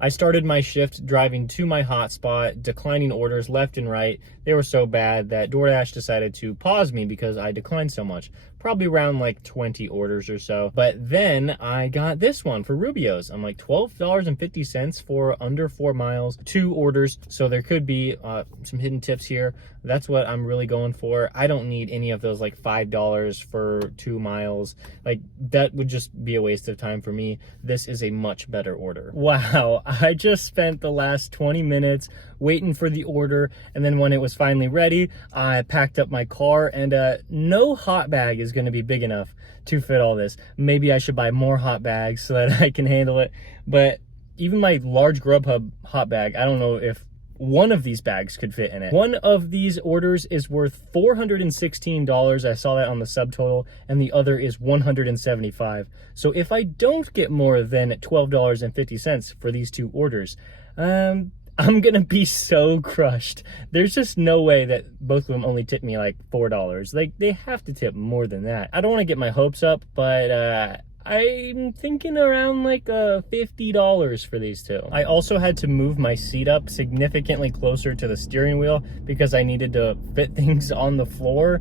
I started my shift driving to my hotspot, declining orders left and right. They were so bad that DoorDash decided to pause me because I declined so much. Probably around like 20 orders or so. But then I got this one for Rubio's. I'm like $12.50 for under 4 miles, 2 orders. So there could be some hidden tips here. That's what I'm really going for. I don't need any of those like $5 for 2 miles. Like that would just be a waste of time for me. This is a much better order. Wow, I just spent the last 20 minutes waiting for the order, and then when it was finally ready, I packed up my car, and no hot bag is going to be big enough to fit all this. Maybe I should buy more hot bags so that I can handle it, but even my large Grubhub hot bag, I don't know if one of these bags could fit in it. One of these orders is worth $416. I saw that on the subtotal, and the other is $175. So if I don't get more than $12.50 for these 2 orders, I'm gonna be so crushed. There's just no way that both of them only tip me like $4. Like, they have to tip more than that. I don't want to get my hopes up, but I'm thinking around like $50 for these 2. I also had to move my seat up significantly closer to the steering wheel because I needed to fit things on the floor.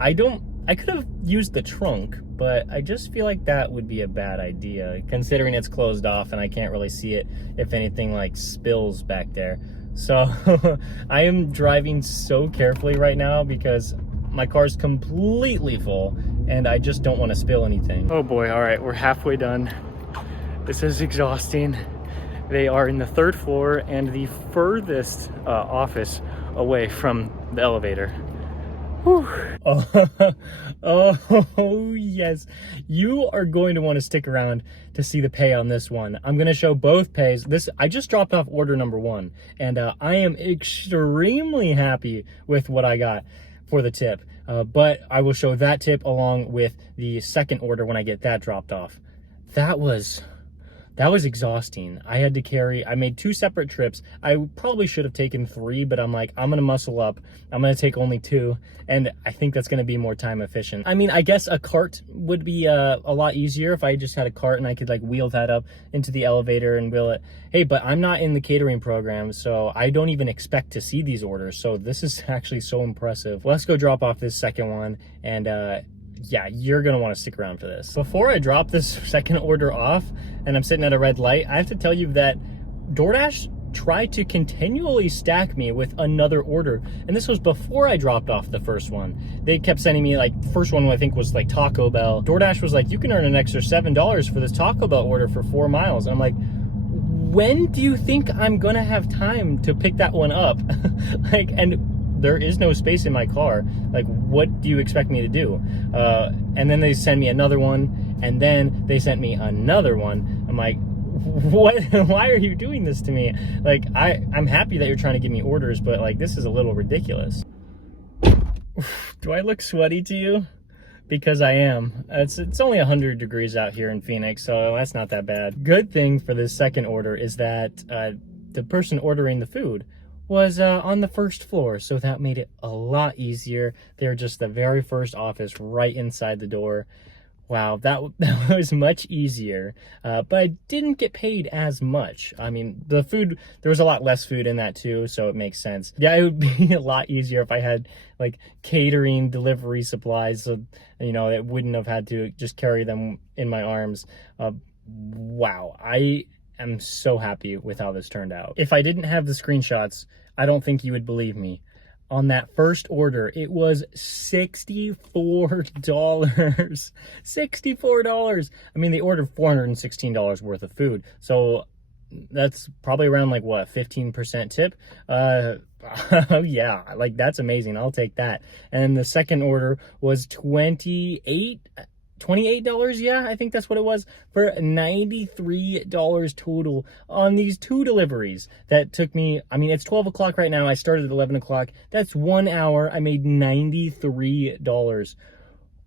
I could have used the trunk, but I just feel like that would be a bad idea considering it's closed off and I can't really see it if anything like spills back there. So I am driving so carefully right now because my car's completely full and I just don't want to spill anything. Oh boy, all right, we're halfway done. This is exhausting. They are in the 3rd floor and the furthest office away from the elevator. Whew. Oh, yes. You are going to want to stick around to see the pay on this one. I'm going to show both pays. I just dropped off order number 1, and I am extremely happy with what I got for the tip. But I will show that tip along with the second order when I get that dropped off. That was exhausting. I made 2 separate trips. I probably should have taken 3, but I'm like, I'm gonna muscle up. I'm gonna take only 2, and I think that's gonna be more time efficient. I mean, I guess a cart would be a lot easier if I just had a cart and I could like wheel that up into the elevator and wheel it. Hey, but I'm not in the catering program, so I don't even expect to see these orders. So this is actually so impressive. Let's go drop off this second one, and yeah, you're gonna want to stick around for this. Before I drop this second order off and I'm sitting at a red light, I have to tell you that DoorDash tried to continually stack me with another order, and this was before I dropped off the first one. They kept sending me, like, first one I think was like Taco Bell. DoorDash was like, you can earn an extra $7 for this Taco Bell order for 4 miles. I'm like, when do you think I'm gonna have time to pick that one up? Like, and there is no space in my car. Like, what do you expect me to do? And then they send me another one, and then they sent me another one. I'm like, what? Why are you doing this to me? Like, I'm happy that you're trying to give me orders, but like, this is a little ridiculous. Do I look sweaty to you? Because I am. It's only 100 degrees out here in Phoenix, so that's not that bad. Good thing for this second order is that the person ordering the food was on the 1st floor, so that made it a lot easier. They were just the very first office right inside the door. Wow, that was much easier, but I didn't get paid as much. I mean, the food, there was a lot less food in that too, so it makes sense. Yeah, it would be a lot easier if I had like catering delivery supplies, so, you know, it wouldn't have had to just carry them in my arms. Wow, I'm so happy with how this turned out. If I didn't have the screenshots, I don't think you would believe me. On that first order, it was $64. $64. I mean, they ordered $416 worth of food. So that's probably around like what, 15% tip? Oh yeah, like that's amazing. I'll take that. And the second order was $28, yeah, I think that's what it was, for $93 total on these 2 deliveries. That took me, I mean, it's 12 o'clock right now. I started at 11 o'clock. That's 1 hour. I made $93.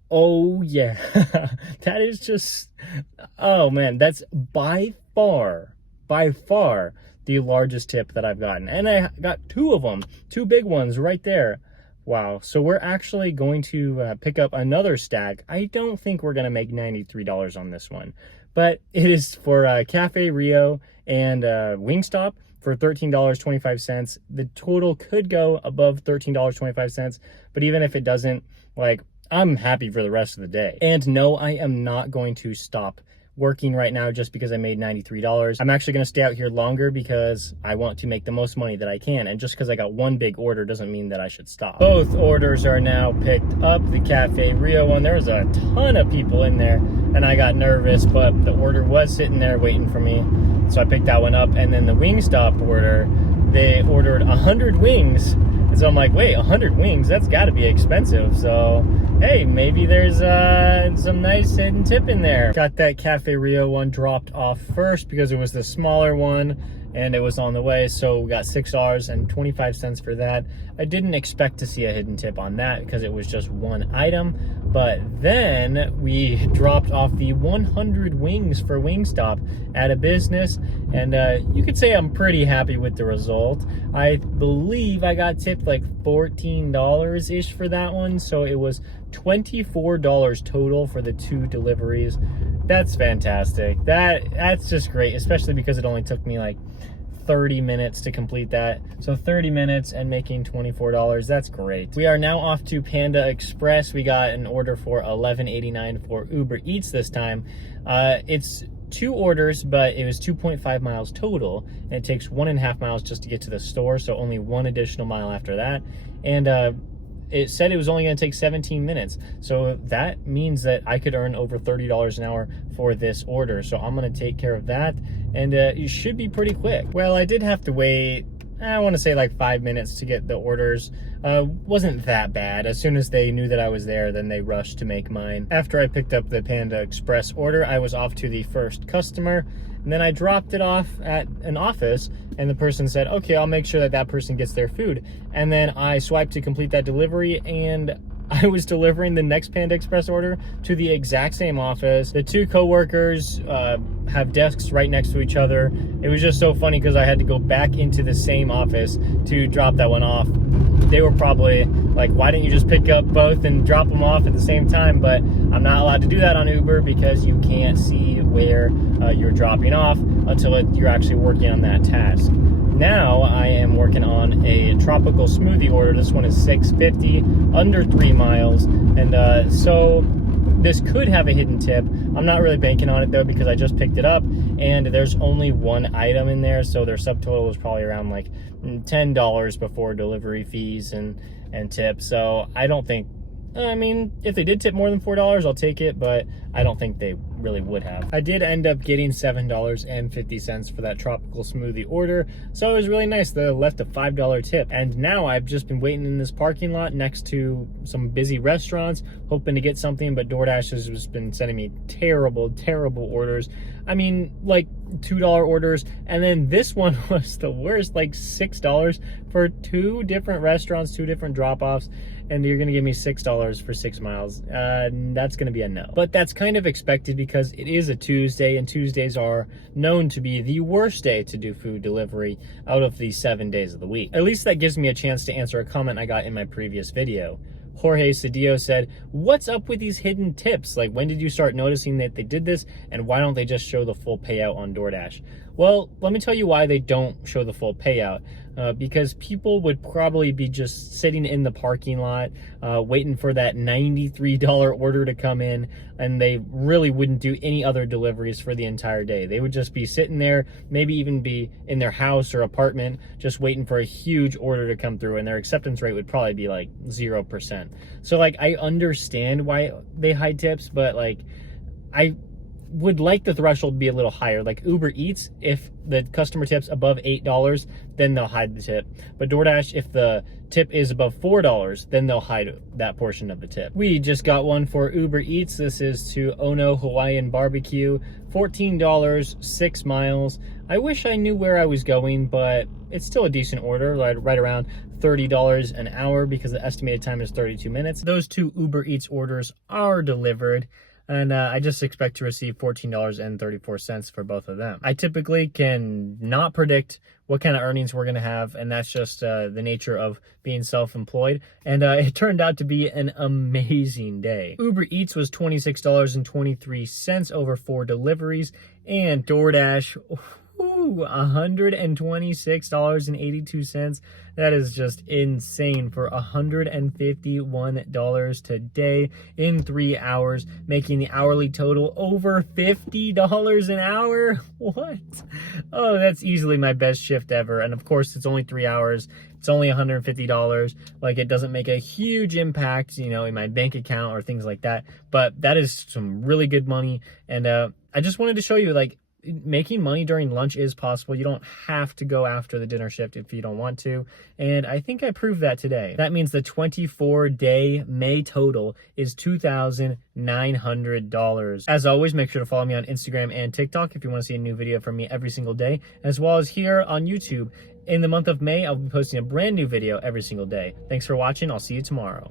Oh yeah, that is just, oh man, that's by far the largest tip that I've gotten. And I got 2 of them, 2 big ones right there. Wow, so we're actually going to pick up another stack. I don't think we're going to make $93 on this one, but it is for Cafe Rio and Wingstop for $13.25. The total could go above $13.25, but even if it doesn't, like, I'm happy for the rest of the day. And no, I am not going to stop working right now just because I made $93. I'm actually going to stay out here longer because I want to make the most money that I can. And just because I got one big order doesn't mean that I should stop. Both orders are now picked up. The Cafe Rio one, there was a ton of people in there and I got nervous, but the order was sitting there waiting for me. So I picked that one up. And then the Wingstop order, they ordered 100 wings. And so I'm like, wait, 100 wings? That's got to be expensive. So, hey, maybe there's some nice hidden tip in there. Got that Cafe Rio one dropped off first because it was the smaller one and it was on the way. So we got $6.25 for that. I didn't expect to see a hidden tip on that because it was just one item. But then we dropped off the 100 wings for Wingstop at a business. And you could say I'm pretty happy with the result. I believe I got tipped like $14-ish for that one. So it was $24 total for the 2 deliveries. That's fantastic. That's just great, especially because it only took me like 30 minutes to complete that. So 30 minutes and making $24, that's great. We are now off to Panda Express. We got an order for $11.89 for Uber Eats this time. It's 2 orders, but it was 2.5 miles total, and it takes 1.5 miles just to get to the store, so only 1 additional mile after that. And it said it was only going to take 17 minutes. So that means that I could earn over $30 an hour for this order. So I'm going to take care of that. And it should be pretty quick. Well, I did have to wait, I want to say like 5 minutes to get the orders. Wasn't that bad. As soon as they knew that I was there, then they rushed to make mine. After I picked up the Panda Express order, I was off to the first customer. And then I dropped it off at an office, and the person said, okay, I'll make sure that that person gets their food. And then I swiped to complete that delivery, and I was delivering the next Panda Express order to the exact same office. The 2 coworkers have desks right next to each other. It was just so funny because I had to go back into the same office to drop that one off. They were probably like, why didn't you just pick up both and drop them off at the same time? But I'm not allowed to do that on Uber because you can't see where you're dropping off until you're actually working on that task. Now I am working on a tropical smoothie order. This one is $6.50, under 3 miles. And so this could have a hidden tip. I'm not really banking on it though because I just picked it up and there's only 1 item in there. So their subtotal was probably around like $10 before delivery fees and tips. So I don't think, I mean, if they did tip more than $4, I'll take it, but I don't think they really would have. I did end up getting $7.50 for that tropical smoothie order, so it was really nice. They left a $5 tip. And now I've just been waiting in this parking lot next to some busy restaurants, hoping to get something, but DoorDash has just been sending me terrible orders. I mean, like $2 orders, and then this one was the worst, like $6 for 2 different restaurants, 2 different drop-offs, and you're gonna give me $6 for 6 miles. That's gonna be a no. But that's kind of expected because it is a Tuesday, and Tuesdays are known to be the worst day to do food delivery out of the 7 days of the week. At least that gives me a chance to answer a comment I got in my previous video. Jorge Cedillo said, what's up with these hidden tips? Like, when did you start noticing that they did this, and why don't they just show the full payout on DoorDash? Well, let me tell you why they don't show the full payout. Because people would probably be just sitting in the parking lot waiting for that $93 order to come in, and they really wouldn't do any other deliveries for the entire day. They would just be sitting there, maybe even be in their house or apartment, just waiting for a huge order to come through, and their acceptance rate would probably be like 0%. So like, I understand why they hide tips, but like, I would like the threshold to be a little higher. Like Uber Eats, if the customer tips above $8, then they'll hide the tip. But DoorDash, if the tip is above $4, then they'll hide that portion of the tip. We just got one for Uber Eats. This is to Ono Hawaiian Barbecue, $14, 6 miles. I wish I knew where I was going, but it's still a decent order, right around $30 an hour because the estimated time is 32 minutes. Those 2 Uber Eats orders are delivered, and I just expect to receive $14.34 for both of them. I typically can not predict what kind of earnings we're going to have, and that's just the nature of being self-employed. And it turned out to be an amazing day. Uber Eats was $26.23 over 4 deliveries, and DoorDash, $126.82. That is just insane for $151 today in 3 hours, making the hourly total over $50 an hour. What? Oh, that's easily my best shift ever. And of course, it's only 3 hours. It's only $150. Like, it doesn't make a huge impact, you know, in my bank account or things like that. But that is some really good money. And I just wanted to show you, like, making money during lunch is possible. You don't have to go after the dinner shift if you don't want to. And I think I proved that today. That means the 24-day May total is $2,900. As always, make sure to follow me on Instagram and TikTok if you want to see a new video from me every single day, as well as here on YouTube. In the month of May, I'll be posting a brand new video every single day. Thanks for watching. I'll see you tomorrow.